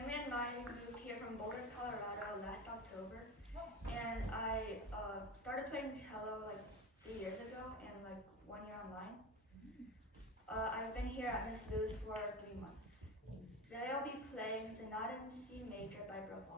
Family and I moved here from Boulder, Colorado last October, and I started playing cello like 3 years ago and like 1 year online. I've been here at Miss Lou's for 3 months. Today I'll be playing Sonata in C Major by Brahms.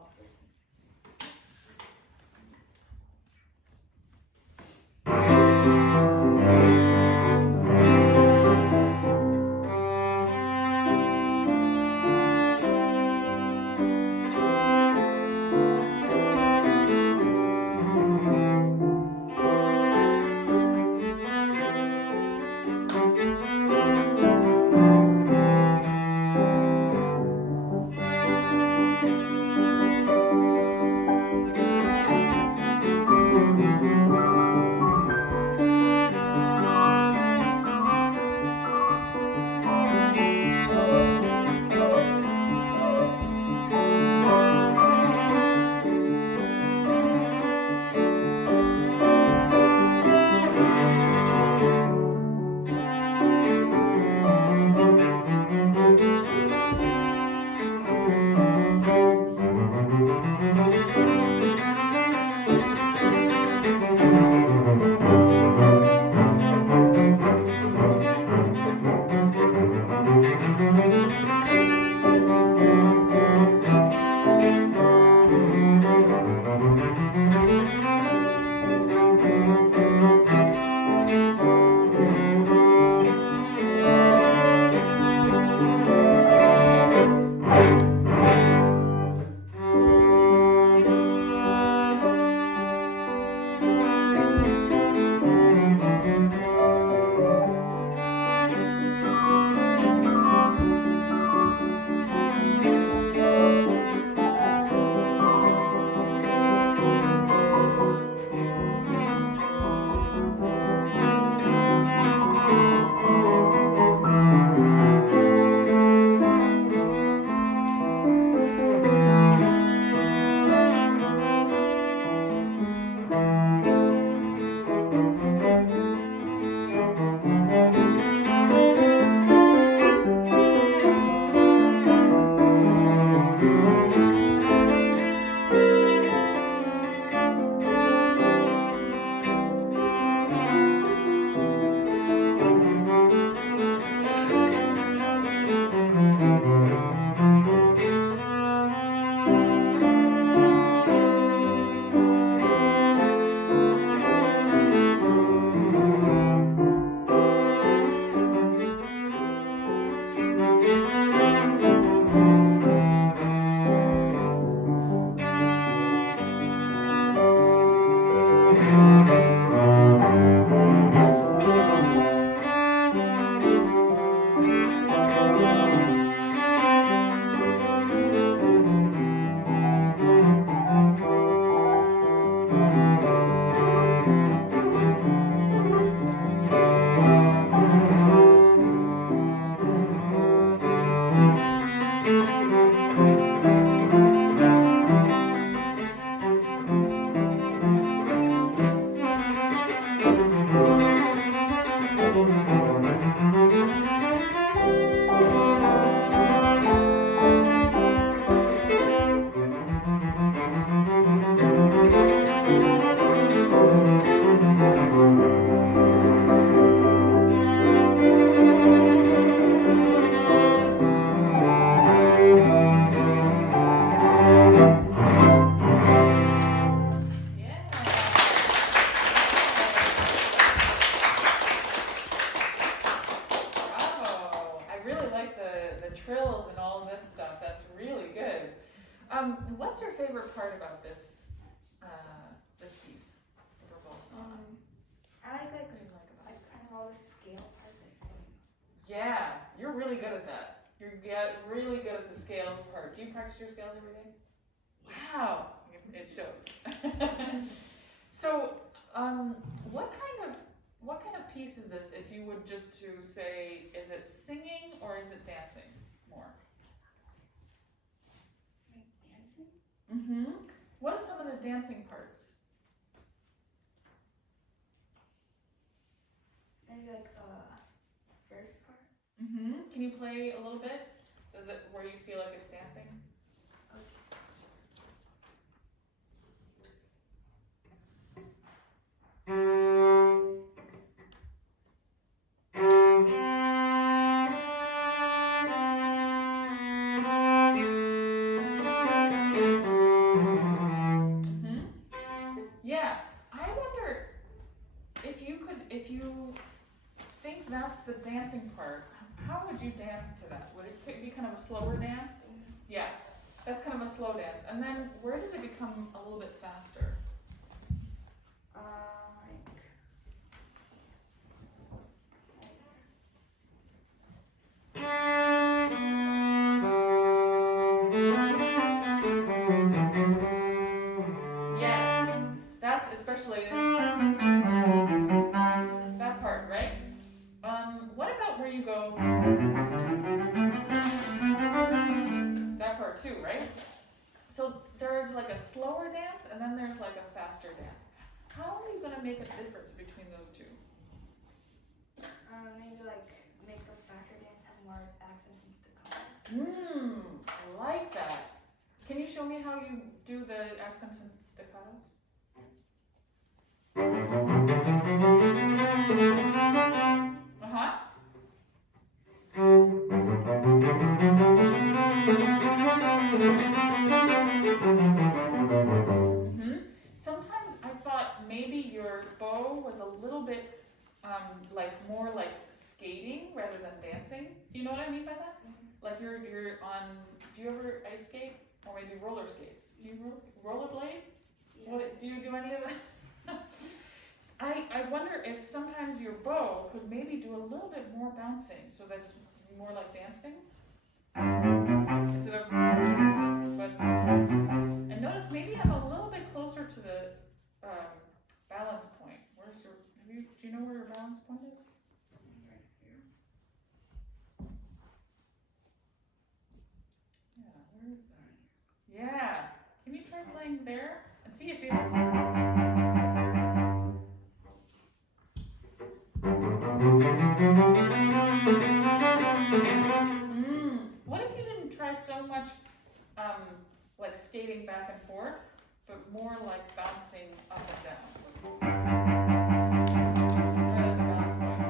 Trills and all this stuff. That's really good. What's your favorite part about this this piece, the Verbal Sonata? I like kind of all the scale parts. Yeah, you're really good at that. You're really good at the scales part. Do you practice your scales every day? Wow, it shows. So, what kind of piece is this? If you would just to say, is it singing or is it dancing more? Like dancing? Mm-hmm. What are some of the dancing parts? Maybe like first part. Mm-hmm. Can you play a little bit where you feel like it's dancing? think that's the dancing part. How would you dance to that? Would it be kind of a slower dance? Yeah, that's kind of a slow dance. And then where does it become a little bit faster? Yes, that's especially that part, right? What about where you go that part too, right? So there's like a slower dance and then there's like a faster dance. How are you gonna make a difference between those two? Maybe like make the faster dance have more accents and staccato. I like that. Can you show me how you do the accents and staccatos? Uh-huh. Sometimes I thought maybe your bow was a little bit like more like skating rather than dancing. Do you know what I mean by that? Like you're on. Do you ever ice skate or maybe roller skates? Do you rollerblade? Yeah. What do you do any of that? I wonder if sometimes your bow could maybe do a little bit more bouncing so that it's more like dancing instead of. But and notice maybe I'm a little bit closer to the balance point. Where's your? Do you know where your balance point is? Right here. Yeah, where is that? Yeah. Can you try playing there and see if you. What if you didn't try so much like skating back and forth, but more like bouncing up and down? Right at the balance point.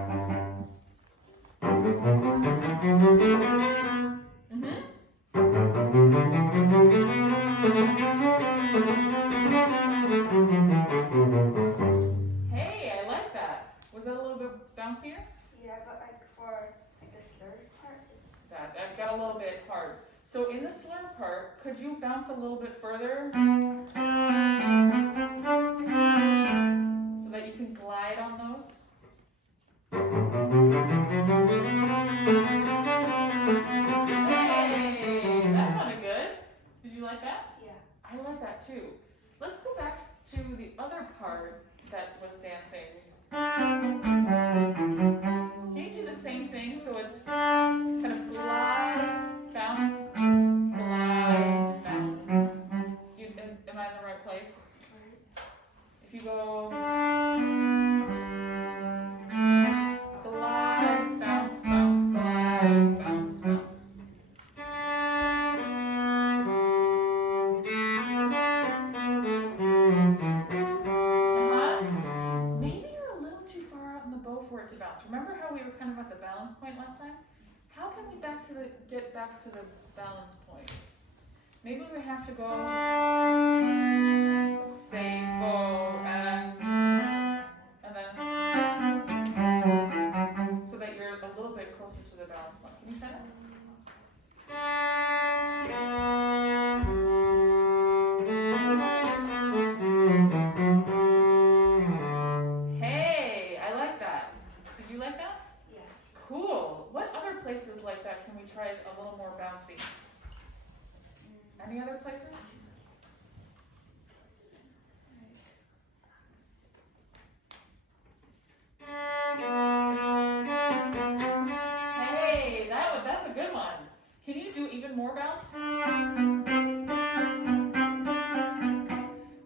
Hey, I like that. Was that a little bit bouncier? Yeah, but like for like the slurs part. That got a little bit hard. So in the slur part, could you bounce a little bit further? So that you can glide on those? Hey, that sounded good. Did you like that? Yeah. I like that too. Let's go back to the other part that was dancing. Can you do the same thing so it's kind of glide, bounce, glide, bounce? Am I in the right place? If you go glide, bounce, bounce, glide, bounce, bounce. Maybe you're a little too far out in the bow for it to bounce. Remember how we were kind of at the balance point last time? How can we get back to the balance point? Maybe we have to go save bow and then so that you're a little bit closer to the balance point. Can you try that? Hey, I like that. Did you like that? Yeah. Cool. What other places like that can we try a little more bouncy? Any other places? Hey, that's a good one. Can you do even more bounce?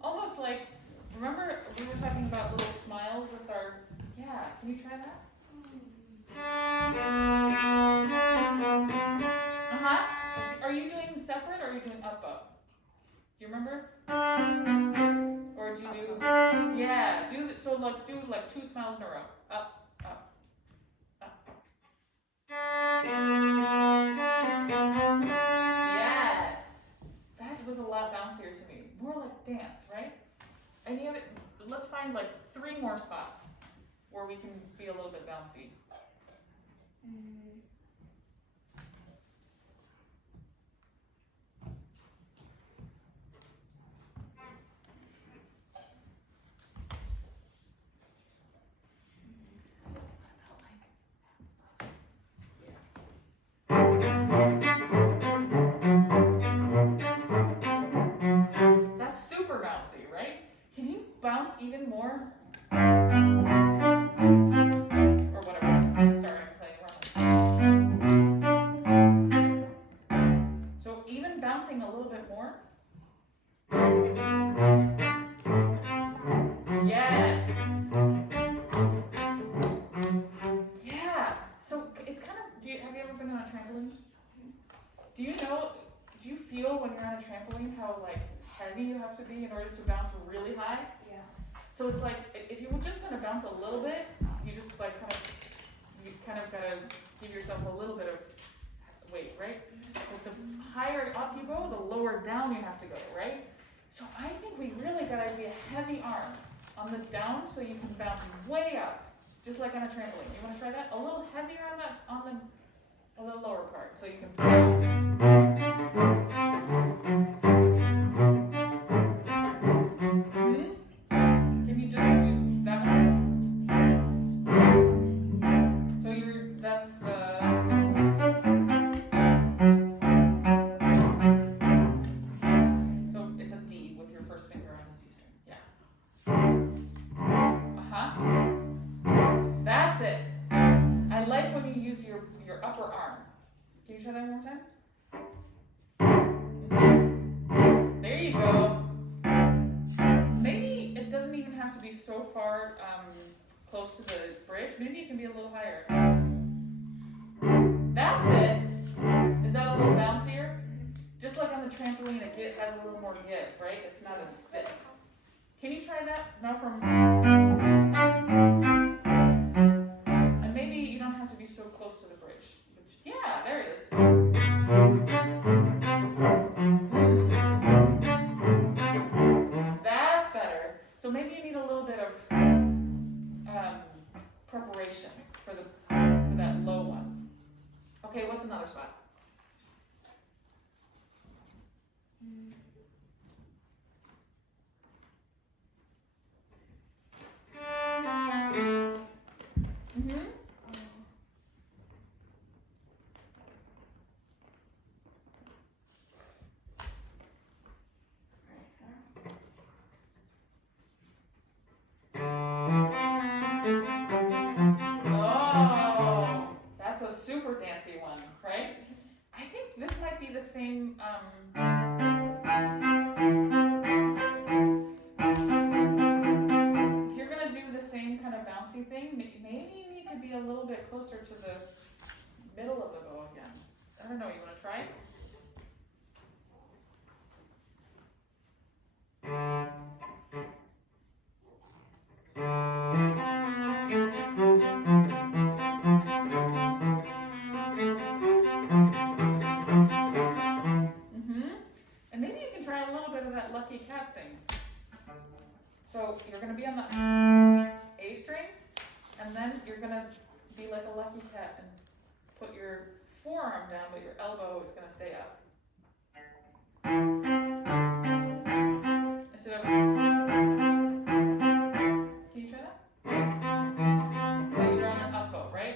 Almost like, remember we were talking about little smiles with our, yeah, can you try that? Are you doing separate or are you doing up up? Do you remember? Or do you do, yeah, do like 2 smiles in a row. Up, up, up. Yes, that was a lot bouncier to me. More like dance, right? Any of it? Let's find like 3 more spots where we can be a little bit bouncy. Mm. That's super bouncy, right? Can you bounce even more? Or whatever. Sorry, I'm playing wrong. So even bouncing a little bit more. Yes. Yeah. So it's kind of. Have you ever been on a trampoline? Do you know? Do you feel when you're on a trampoline how like heavy you have to be in order to bounce really high? Yeah. So it's like if you were just gonna bounce a little bit, you just like you kind of gotta give yourself a little bit of weight, right? But the higher up you go, the lower down you have to go, right? So I think we really gotta be a heavy arm on the down so you can bounce way up, just like on a trampoline. You wanna try that? A little heavier on a little lower part so you can bounce. Can you just do that one? So that's the. So it's a D with your first finger on the C string. Yeah. That's it. I like when you use your upper arm. Can you try that one more time? There you go. Maybe it doesn't even have to be so far close to the bridge. Maybe it can be a little higher. That's it. Is that a little bouncier? Just like on the trampoline, it has a little more give, right? It's not as stiff. Can you try that? Now from. And maybe you don't have to be so close to the bridge. Yeah, there it is. That's better. So maybe you need a little bit of preparation for that low one. Okay, what's another spot? Oh, that's a super dancy one, right? I think this might be the same. If you're gonna do the same kind of bouncy thing, maybe you need to be a little bit closer to the middle of the bow again. I don't know. You want to try? And maybe you can try a little bit of that lucky cat thing. So you're going to be on the A string, and then you're going to be like a lucky cat and put your forearm down, but your elbow is going to stay up. Instead of. Can you try that? But you're on the up bow, right?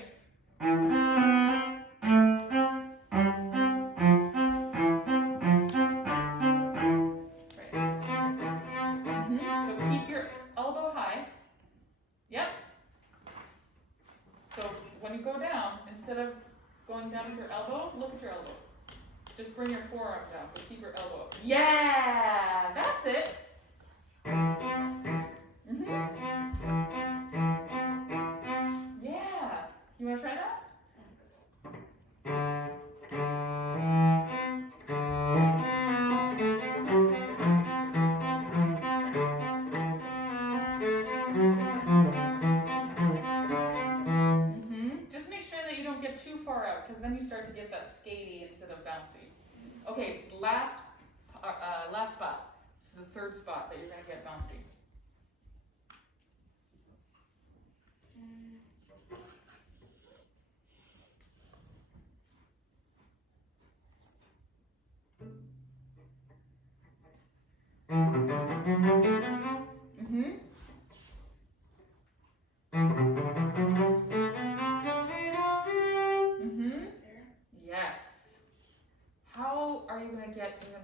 So keep your elbow high. Yep. So when you go down, instead of going down with your elbow, look at your elbow. Just bring your forearm down, but keep your elbow up. Yeah, that's it. Yeah. You want to try that? Just make sure that you don't get too far out, because then you start to get that skatey instead of bouncy. Okay, last spot. This is the third spot that you're going to get bouncy.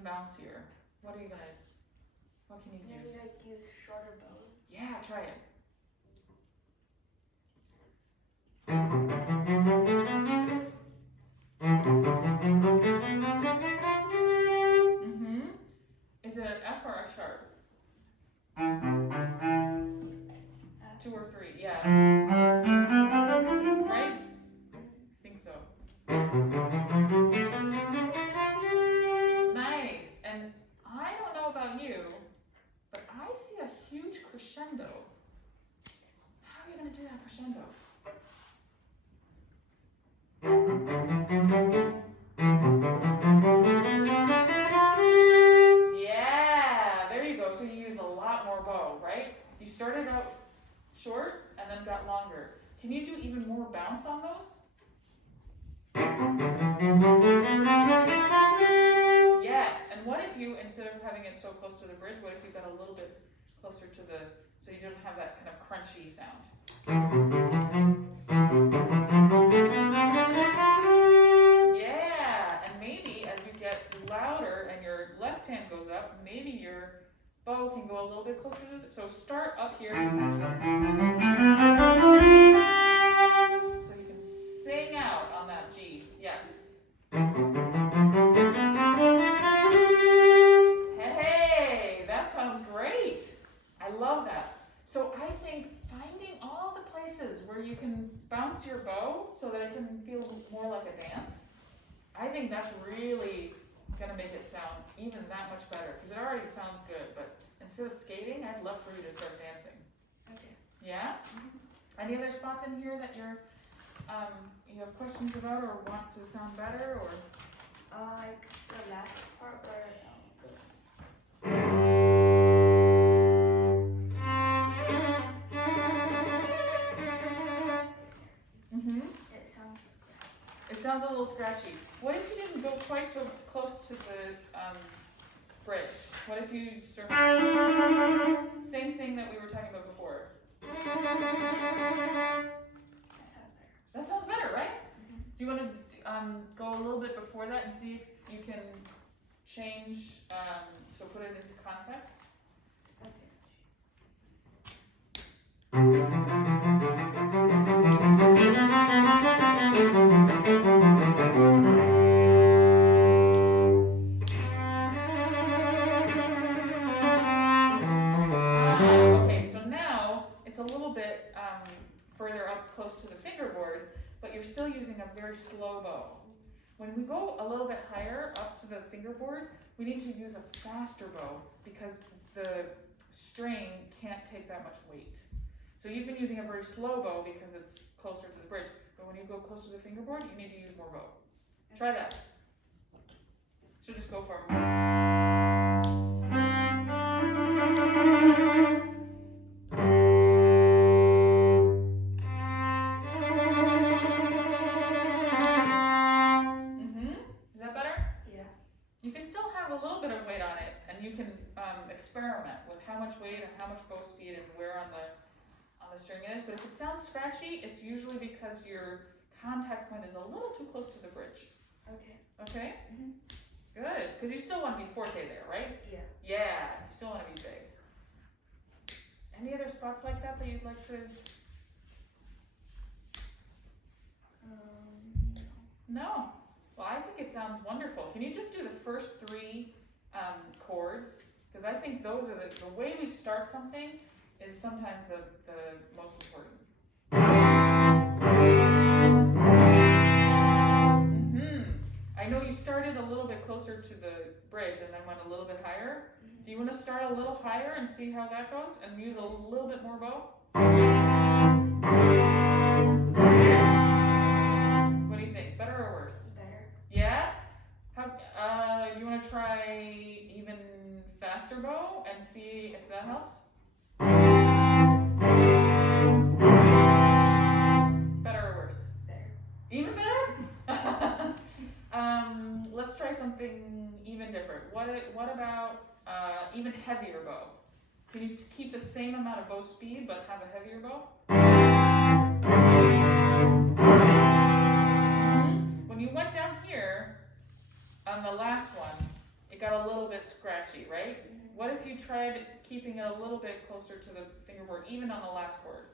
bouncier? What can you Maybe use? like use shorter bows. Yeah, try it. Mm-hmm. Is it an F or a sharp? 2 or 3, yeah. Right? I think so. Nice. And I don't know about you, but I see a huge crescendo. How are you going to do that crescendo? Yeah, there you go. So you use a lot more bow, right? You started out short and then got longer. Can you do even more bounce on those? Yes, and what if you, instead of having it so close to the bridge, what if you got a little bit closer to the, so you don't have that kind of crunchy sound? Yeah, and maybe as you get louder and your left hand goes up, maybe your bow can go a little bit closer to the, so start up here. So you can sing out on that G, yes. Hey, that sounds great. I love that. So I think finding all the places where you can bounce your bow so that it can feel more like a dance, I think that's really going to make it sound even that much better, because it already sounds good, but instead of skating, I'd love for you to start dancing. Okay. Yeah? Any other spots in here that you have questions about or want to sound better, or? Like the last part where It sounds a little scratchy. What if you didn't go quite so close to the bridge? What if you start same thing that we were talking about before? That sounds better, right? Mm-hmm. Do you want to go a little bit before that and see if you can change, so put it into context? Okay, so now it's a little bit further up close to the fingerboard, but you're still using a very slow bow. When we go a little bit higher up to the fingerboard, we need to use a faster bow because the string can't take that much weight. So you've been using a very slow bow because it's closer to the bridge, but when you go close to the fingerboard, you need to use more bow. Try that. So just go for Is that better? Yeah. You can still have a little bit of weight on it, and you can experiment with how much weight and how much bow speed and where on the string it is. But if it sounds scratchy, it's usually because your contact point is a little too close to the bridge. Okay. Okay? Mm-hmm. Good, because you still want to be forte there, right? Yeah. Yeah, you still want to be big. Any other spots like that that you'd like to? No. Well, I think it sounds wonderful. Can you just do the first 3 chords? Because I think those are the way we start something is sometimes the most important. I know you started a little bit closer to the bridge and then went a little bit higher. Do you want to start a little higher and see how that goes and use a little bit more bow? What do you think? Better or worse? Better. Yeah? How, you want to try even faster bow and see if that helps? Better or worse? Better. Even better? Let's try something even different. What about even heavier bow? Can you keep the same amount of bow speed but have a heavier bow? When you went down here on the last one, it got a little bit scratchy, right? Mhm. What if you tried keeping it a little bit closer to the fingerboard, even on the last chord?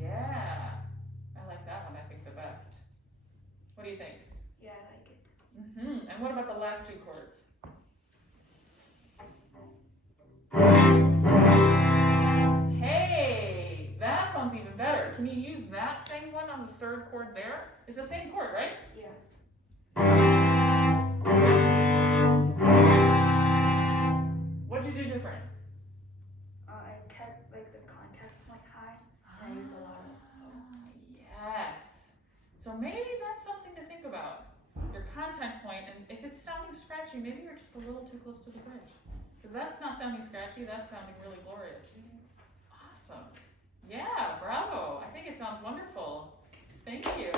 Yeah, I like that one, I think, the best. What do you think? Yeah, I like it. And what about the last two chords? Hey, that sounds even better. Can you use that same one on the third chord there? It's the same chord, right? Yeah. What'd you do different? I kept like the contact point high. I used a lot of Yes. So maybe that's something to think about. Your contact point, and if it's sounding scratchy, maybe you're just a little too close to the bridge. Because that's not sounding scratchy, that's sounding really glorious. Awesome. Yeah, bravo. I think it sounds wonderful. Thank you.